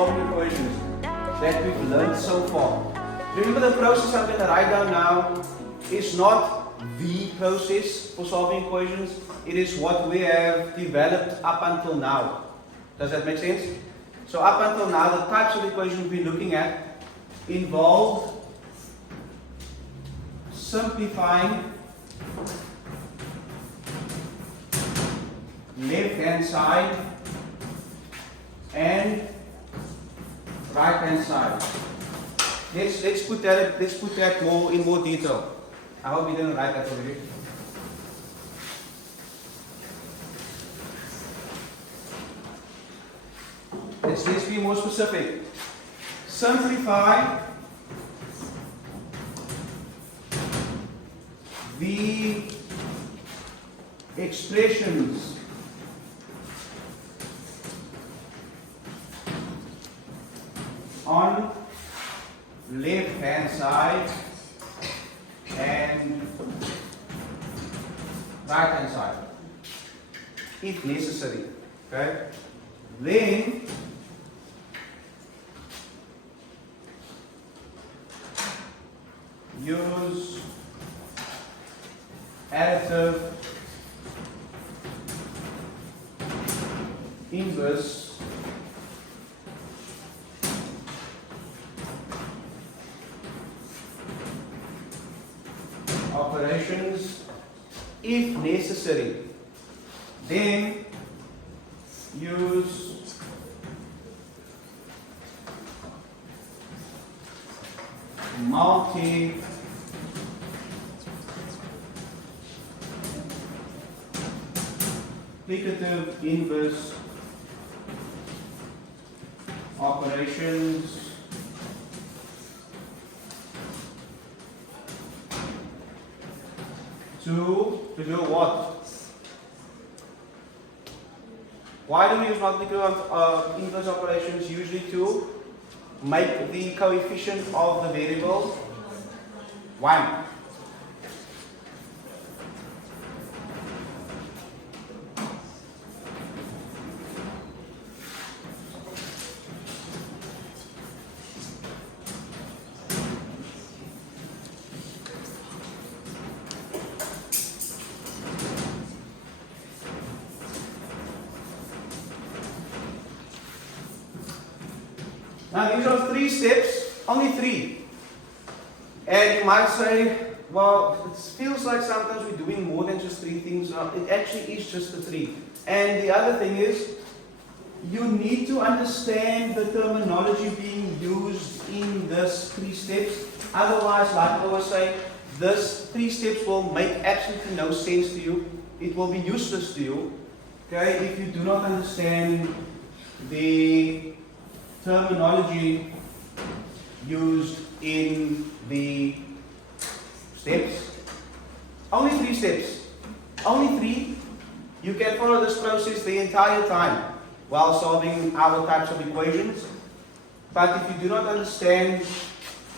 solving equations that we've learned so far. Remember, the process I'm going to write down now is not the process for solving equations. It is what we have developed up until now. Does that make sense? So up until now, the types of equations we've been looking at involve simplifying left-hand side and right-hand side. Let's put that more in more detail. I hope you didn't write that already. Let's be more specific. Simplify the expressions on left hand side and right hand side, if necessary. Okay? Then use additive inverse operations if necessary. Then use multiplicative inverse operations to do what? Why do we use multiplicative inverse operations? Usually to make the coefficient of the variable 1. Now these are 3 steps, only 3. And you might say, well, it feels like sometimes we're doing more than just 3 things. It actually is just the 3. And the other thing is, you need to understand the terminology being used in this 3 steps. Otherwise, like I always say, this 3 steps will make absolutely no sense to you. It will be useless to you, okay, if you do not understand the terminology used in the steps. Only 3 steps. Only 3. You can follow this process the entire time while solving our types of equations. But if you do not understand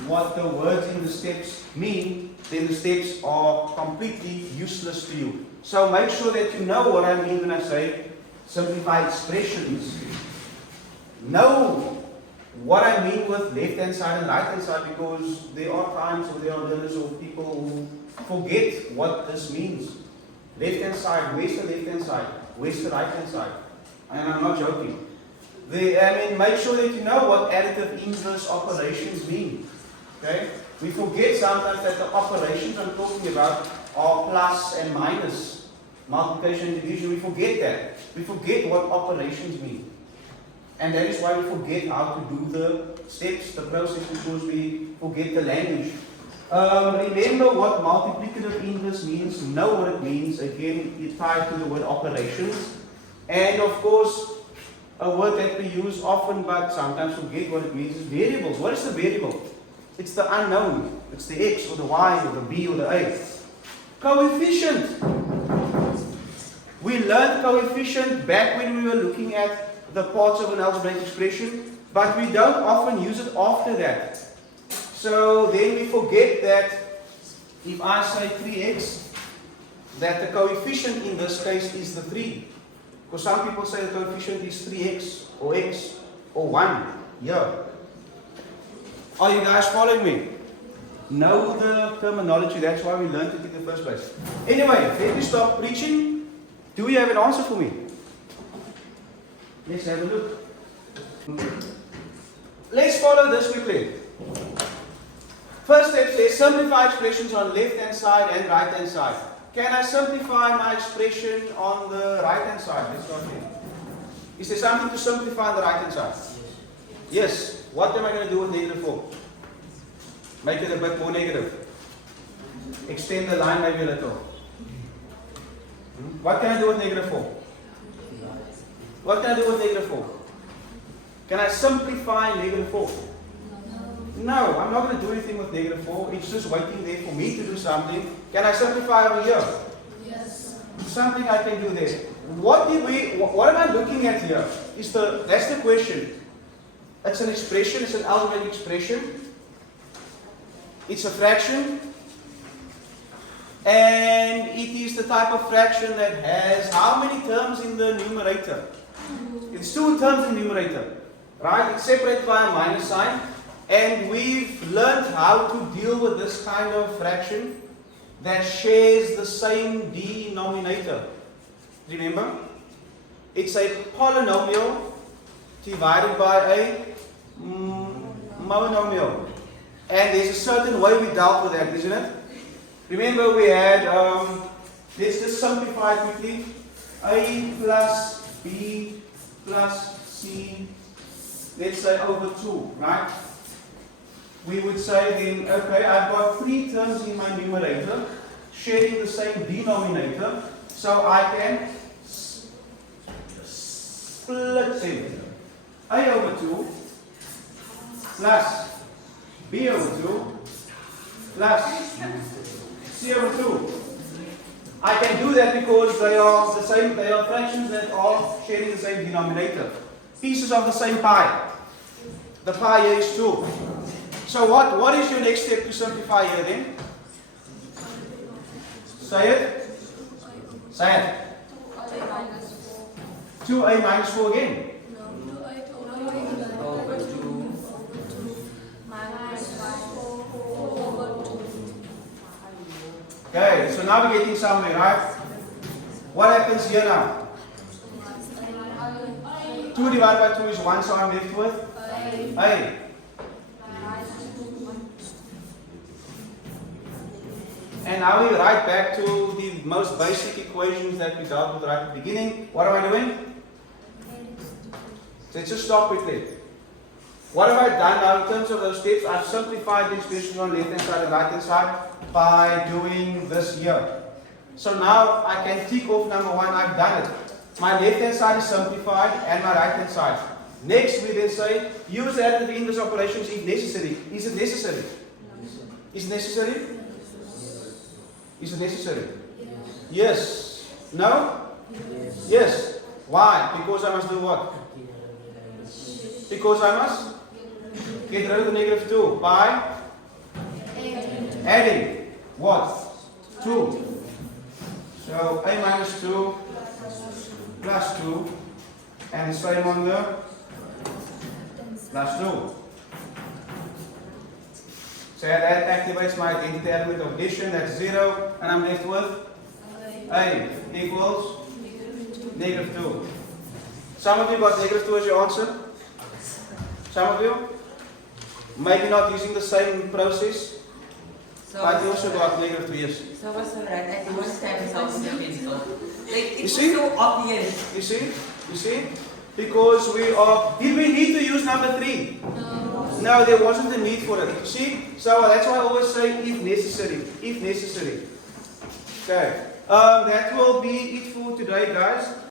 what the words in the steps mean, then the steps are completely useless to you. So make sure that you know what I mean when I say simplify expressions. Know what I mean with left hand side and right hand side, because there are times or there are learners or people who forget what this means. Left hand side, where's the left hand side? Where's the right hand side? And I'm not joking. Make sure that you know what additive inverse operations mean. Okay? We forget sometimes that the operations I'm talking about are plus and minus, multiplication and division. We forget that. We forget what operations mean. And that is why we forget how to do the steps, the process, because we forget the language. Remember what multiplicative inverse means, know what it means. Again, it's tied to the word operations. And of course, a word that we use often but sometimes forget what it means is variables. What is the variable? It's the unknown. It's the x or the y or the b or the a. Coefficient. We learned coefficient back when we were looking at the parts of an algebraic expression, but we don't often use it after that. So then we forget that if I say 3x, that the coefficient in this case is the 3. Because some people say the coefficient is 3x or x or 1. here. Are you guys following me? Know the terminology, that's why we learned it in the first place. Anyway, let me stop preaching. Do you have an answer for me? Let's have a look. Let's follow this quickly. First step says simplify expressions on left hand side and right hand side. Can I simplify my expression on the right hand side? Let's start here. Is there something to simplify on the right hand side? Yes. What am I going to do with -4? Make it a bit more negative. Extend the line maybe a little. What can I do with -4? What can I do with -4? Can I simplify -4? No, I'm not going to do anything with -4. It's just waiting there for me to do something. Can I simplify over here? Yes. Something I can do there. What am I looking at here? That's the question. It's an expression, it's an algebraic expression. It's a fraction. And it is the type of fraction that has how many terms in the numerator? It's 2 terms in the numerator. Right? It's separated by a minus sign. And we've learned how to deal with this kind of fraction that shares the same denominator. Remember? It's a polynomial divided by a monomial. And there's a certain way we dealt with that, isn't it? Remember we had, let's just simplify quickly. A plus B plus C, let's say over 2, right? We would say then, okay, I've got 3 terms in my numerator sharing the same denominator, so I can split them. A over 2 plus B over 2 plus C over 2. I can do that because they are the same, they are fractions that are sharing the same denominator. Pieces of the same pie. The pie here is 2. So what is your next step to simplify here then? Say it. Say it. 2a minus 4 again. Okay, so now we're getting somewhere, right? What happens here now? 2 divided by 2 is 1, so I'm left with a. And now we write back to the most basic equations that we dealt with right at the beginning. What am I doing? Let's just stop quickly. What have I done now in terms of those steps? I've simplified the expressions on left hand side and right hand side by doing this here. So now I can tick off number 1, I've done it. My left hand side is simplified and my right hand side. Next we then say, use additive inverse operations if necessary. Is it necessary? Is it necessary? Is it necessary? Yes. No? Yes. Why? Because I must do what? Because I must get rid of the -2 by adding what? 2. So a minus 2 plus 2 and the same on the plus 2. So that activates my identity element of addition, that's 0, and I'm left with a equals -2. Some of you got -2 as your answer. Some of you? Maybe not using the same process. But you also got -2, yes. So what's the right? I want to stab myself with a pencil. Like, You it's see? so obvious. You see? You see? Because we are. Did we need to use number 3? No, there wasn't a need for it. You see? So that's why I always say if necessary. If necessary. Okay. That will be it for today, guys.